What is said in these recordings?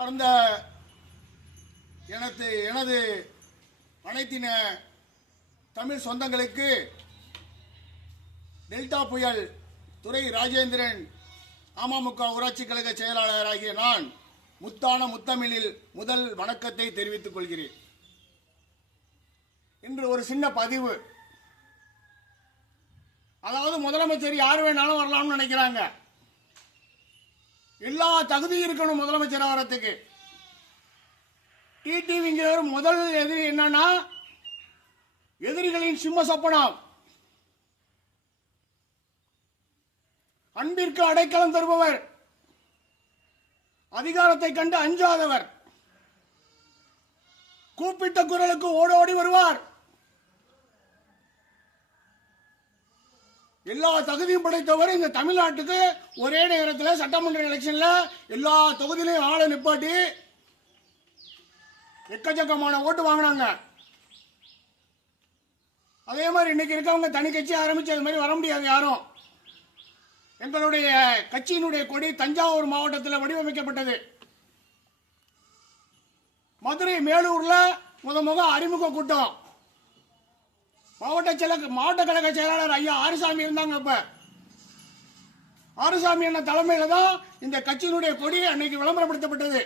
சார்ந்த எனது எனது அனைத்தின தமிழ் சொந்தங்களுக்கு டெல்டா புயல் துறை ராஜேந்திரன் அமமுக ஊராட்சி கழக செயலாளராகிய நான் முத்தான முத்தமிழில் முதல் வணக்கத்தை தெரிவித்துக் கொள்கிறேன். இன்று ஒரு சின்ன பதிவு. அதாவது முதலமைச்சர் யார் வேணாலும் வரலாம்னு நினைக்கிறாங்க. எல்லா தகுதியும் இருக்கணும் முதலமைச்சர் ஆகிறதுக்கு டிடிவிங்கிற முதல் எதிரி என்னன்னா எதிரிகளின் சிம்ம சொப்பனம். அன்பிற்கு அடைக்கலம் தருபவர். அதிகாரத்தை கண்டு அஞ்சாதவர். கூப்பிட்ட குரலுக்கு ஓடோடி வருவார். எல்லா தகுதியும் படைத்தவர் இந்த தமிழ்நாட்டுக்கு ஒரே நேரத்தில் சட்டமன்ற எலெக்ஷன்ல எல்லா தொகுதியிலையும் ஆளை நிப்பாட்டி எக்கச்சக்கமான ஓட்டு வாங்கினாங்க. அதே மாதிரி இன்னைக்கு இருக்கவங்க தனி கட்சி ஆரம்பிச்சு அது மாதிரி வர முடியாது யாரும். எங்களுடைய கட்சியினுடைய கொடி தஞ்சாவூர் மாவட்டத்தில் வடிவமைக்கப்பட்டது. மதுரை மேலூர்ல முத முக அறிமுக கூட்டம். மாவட்ட செயல மாவட்ட கழக செயலாளர் ஐயா ஆறுசாமி இருந்தாங்க இப்போ ஆறுசாமி என்ன தலைமையில தான் இந்த கட்சியினுடைய கொடி அன்னைக்கு விளம்பரப்படுத்தப்பட்டது.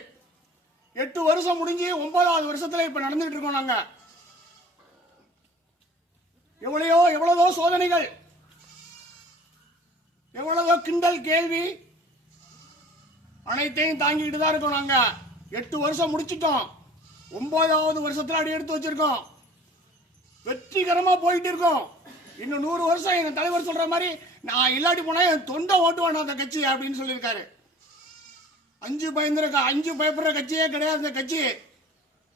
எட்டு வருஷம் முடிஞ்சு ஒன்பதாவது வருஷத்துல இப்ப நடந்துட்டு இருக்கோம் நாங்க. எவ்வளையோ எவ்வளவோ சோதனைகள். எவ்வளவோ கிண்டல் கேள்வி. அனைத்தையும் தாங்கிட்டு தான் இருக்கோம் நாங்க. எட்டு வருஷம் முடிச்சிட்டோம். ஒன்பதாவது வருஷத்துல அடி எடுத்து வச்சிருக்கோம். வெற்றிகரமா போயிட்டு இருக்கோம். இன்னும் நூறு வருஷம் எங்க தலைவர் சொல்ற மாதிரி நான் இல்லாட்டி போனா என் தொண்டை ஓட்டுவான் அந்த கட்சி அப்படின்னு சொல்லியிருக்காரு. அஞ்சு பயந்துருக்க அஞ்சு பயப்படுற கட்சியே கிடையாது இந்த கட்சி.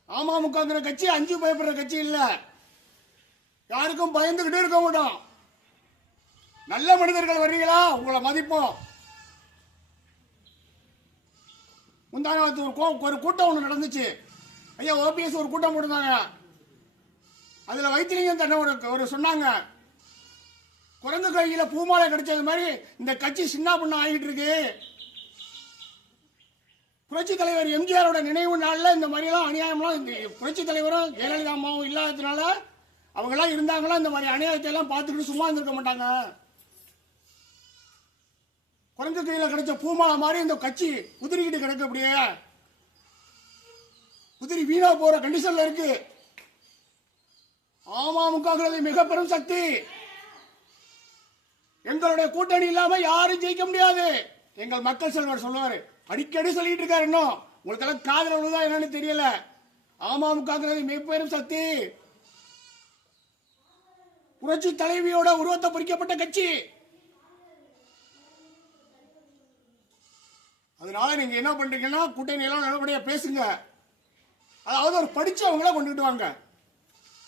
அமமுகங்கிற கட்சி அஞ்சு பயப்படுற கட்சி இல்ல. யாருக்கும் பயந்துகிட்டே இருக்க மாட்டோம். நல்ல மனிதர்கள் வர்றீங்களா? உங்களை மதிப்போம். முந்தானத்து ஒரு ஒரு கூட்டம் ஒன்று நடந்துச்சு. ஐயா ஓபிஎஸ் ஒரு கூட்டம் போட்டிருந்தாங்க. அதில் வைத்திலிங்கம் தன்னை ஒரு ஒரு சொன்னாங்க. குரங்கு கையில் பூமாலை கிடைச்சது மாதிரி இந்த கட்சி சின்ன பண்ண ஆகிட்டு இருக்கு. புரட்சி தலைவர் எம்ஜிஆரோட நினைவு நாளில் இந்த மாதிரிலாம் அநியாயம்லாம் இந்த புரட்சி தலைவரும் ஜெயலலிதா அம்மாவும் இல்லாததுனால அவங்கெல்லாம் இருந்தாங்களா இந்த மாதிரி அநியாயத்தை எல்லாம் பார்த்துக்கிட்டு சும்மா இருந்திருக்க மாட்டாங்க. குரங்கு கையில் கிடைச்ச பூமாலை மாதிரி இந்த கட்சி உதிரிக்கிட்டு கிடக்க அப்படியே. உதிரி வீணா போற கண்டிஷன்ல இருக்கு. அமமுகங்கிறது மிக பெரும் சக்தி. எங்களுடைய கூட்டணி இல்லாம யாரும் ஜெயிக்க முடியாது. எங்கள் மக்கள் செல்வர் சொல்லுவாரு. அடிக்கடி சொல்லிட்டு இருக்காரு இன்னும். உங்களுக்கு எல்லாம் காதல விழுதா என்னன்னு தெரியல. அமமுகங்கிறது மிக பெரும் சக்தி. புரட்சி தலைவியோட உருவத்தை பொறிக்கப்பட்ட கட்சி. அதனால நீங்க என்ன பண்றீங்கன்னா கூட்டணி எல்லாம் நல்லபடியா பேசுங்க. அதாவது ஒரு படிச்சவங்கள கொண்டுட்டு வாங்க.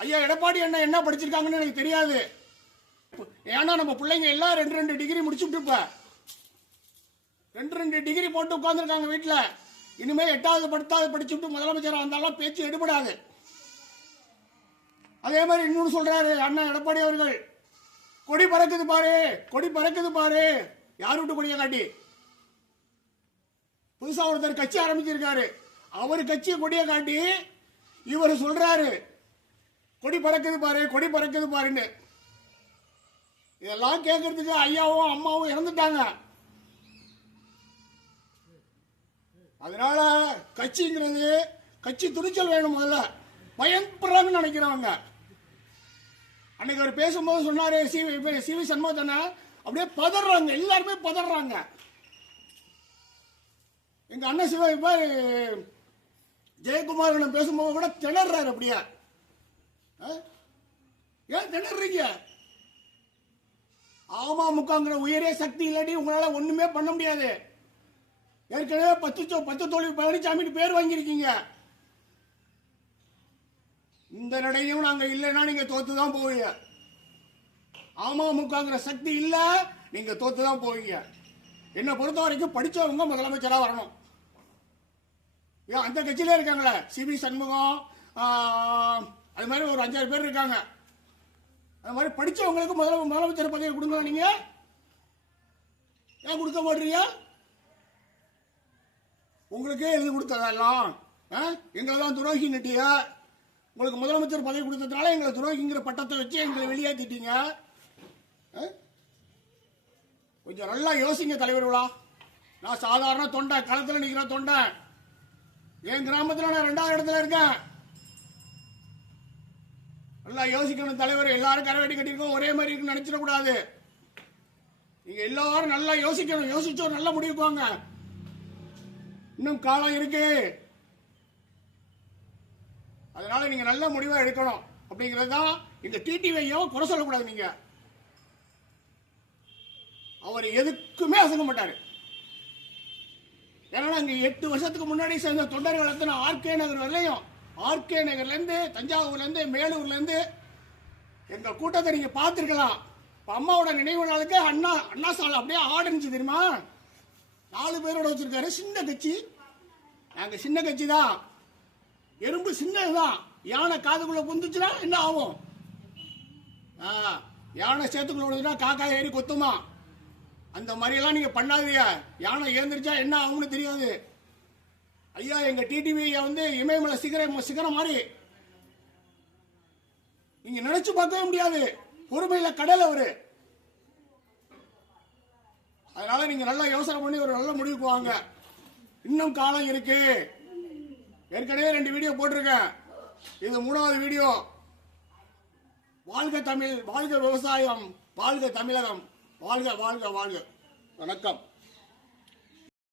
ஐயா எடப்பாடி அண்ணா என்ன படிச்சிருக்காங்கன்னு எனக்கு தெரியாது. ஏன்னா நம்ம பிள்ளைங்க எல்லாம் ரெண்டு ரெண்டு டிகிரி முடிச்சுட்டு இப்ப. ரெண்டு ரெண்டு டிகிரி போட்டு உட்காந்துருக்காங்க வீட்டில் இனிமே எட்டாவது பத்தாவது படிச்சுட்டு முதலமைச்சராக வந்தாலும் பேச்சு எடுபடாது. அதே மாதிரி இன்னொன்று சொல்றாரு அண்ணா எடப்பாடி அவர்கள். கொடி பறக்குது பாரு கொடி பறக்குது பாரு. யார் விட்டு கொடியை காட்டி? புதுசாக ஒருத்தர் கட்சி ஆரம்பிச்சிருக்காரு. அவர் கட்சியை கொடியை காட்டி இவர் சொல்றாரு கொடி பறக்குது பாரு கொடி பறக்குது பாருன்னு. இதெல்லாம் கேட்கறதுக்கு ஐயாவும் அம்மாவும் இறந்துட்டாங்க. அதனால கட்சிங்கிறது கட்சி துணிச்சல் வேணும் முதல்ல. பயன்படுறாங்கன்னு நினைக்கிறவங்க. அன்னைக்கு அவர் பேசும்போது சொன்னாரு சிவி சிவி சண்முகத்தன அப்படியே பதறாங்க எல்லாருமே பதறாங்க. எங்க அண்ணன் சிவா இப்ப ஜெயக்குமார் பேசும்போது கூட திணறாரு அப்படியே. ஏன் திணறீங்க? அமமுகங்கிற உயரிய சக்தி இல்லாட்டி உங்களால ஒண்ணுமே பண்ண முடியாது. ஏற்கனவே பத்து பத்து தோல்வி பழனிசாமி பேர் வாங்கியிருக்கீங்க. இந்த நடையும் நாங்க இல்லைன்னா நீங்க தோத்து தான் போவீங்க. அமமுகங்கிற சக்தி இல்ல நீங்க தோத்து தான் போவீங்க. என்னை பொறுத்த வரைக்கும் படிச்சவங்க முதலமைச்சரா வரணும். ஏன் அந்த கட்சியிலே இருக்காங்களே சிபி சண்முகம் அது மாதிரி ஒரு அஞ்சாறு பேர் இருக்காங்க. அது மாதிரி படித்தவங்களுக்கு முதல்ல முதலமைச்சர் பதவி கொடுங்க நீங்க? ஏன் கொடுக்க மாட்டீங்க? உங்களுக்கே எழுதி கொடுத்ததெல்லாம் ஆ? எங்களை தான் துரோகி நட்டிய. உங்களுக்கு முதலமைச்சர் பதவி கொடுத்ததுனால எங்களை துரோகிங்கிற பட்டத்தை வச்சு எங்களை வெளியேற்றிட்டீங்க ஆ? கொஞ்சம் நல்லா யோசிங்க தலைவர்களா. நான் சாதாரண தொண்டை களத்தில் நிற்கிற தொண்டை. என் கிராமத்தில் நான் ரெண்டாவது இடத்துல இருக்கேன். நல்லா யோசிக்கணும் தலைவர். எல்லாரும் கரவேட்டி கட்டிருக்கோம் ஒரே மாதிரி இருக்குன்னு நினைச்சிடக்கூடாது. நீங்க எல்லாரும் நல்லா யோசிக்கணும். யோசிச்சு ஒரு நல்ல முடிவுக்கு வாங்க. இன்னும் காலம் இருக்கு. அதனால நீங்க நல்ல முடிவா எடுக்கணும். அப்படிங்கிறது தான் இந்த டிடிவையோ குறை சொல்லக்கூடாது நீங்க. அவர் எதுக்குமே அசங்க மாட்டாரு. ஏன்னா இங்க எட்டு வருஷத்துக்கு முன்னாடி சேர்ந்த தொண்டர்கள் எத்தனை ஆர்கே நகர் வரலையும் ஆர்கே நகர்லேருந்து தஞ்சாவூர்லேருந்து மேலூர்லேருந்து. எங்கள் கூட்டத்தை நீங்கள் பார்த்துருக்கலாம். இப்போ அம்மாவோட நினைவு நாளுக்கு அண்ணா அண்ணா சாலை அப்படியே ஆடுனுச்சு தெரியுமா? நாலு பேரோட வச்சுருக்காரு சின்ன கட்சி. நாங்கள் சின்ன கட்சி தான் எறும்பு சின்னது தான் யானை காதுக்குள்ளே புந்துச்சுன்னா என்ன ஆகும்? ஆ, யானை சேத்துக்குள்ள விழுதுன்னா காக்கா ஏறி கொத்துமா? அந்த மாதிரியெல்லாம் நீங்கள் பண்ணாதீங்க. யானை ஏந்திரிச்சா என்ன ஆகும்னு தெரியாது. ஐயா எங்க டிடிவி ஐயா வந்து இமயமலை சிகரம் சிகரம் மாதிரி. நீங்க நினைச்சு பார்க்கவே முடியாது. பொறுமையில கடல் அவரு. அதனால நீங்க நல்லா யோசனை பண்ணி ஒரு நல்ல முடிவுக்கு வாங்க. இன்னும் காலம் இருக்கு. ஏற்கனவே ரெண்டு வீடியோ போட்டிருக்கேன். இது மூணாவது வீடியோ. வாழ்க தமிழ் வாழ்க விவசாயம் வாழ்க தமிழகம். வாழ்க வாழ்க வாழ்க. வணக்கம்.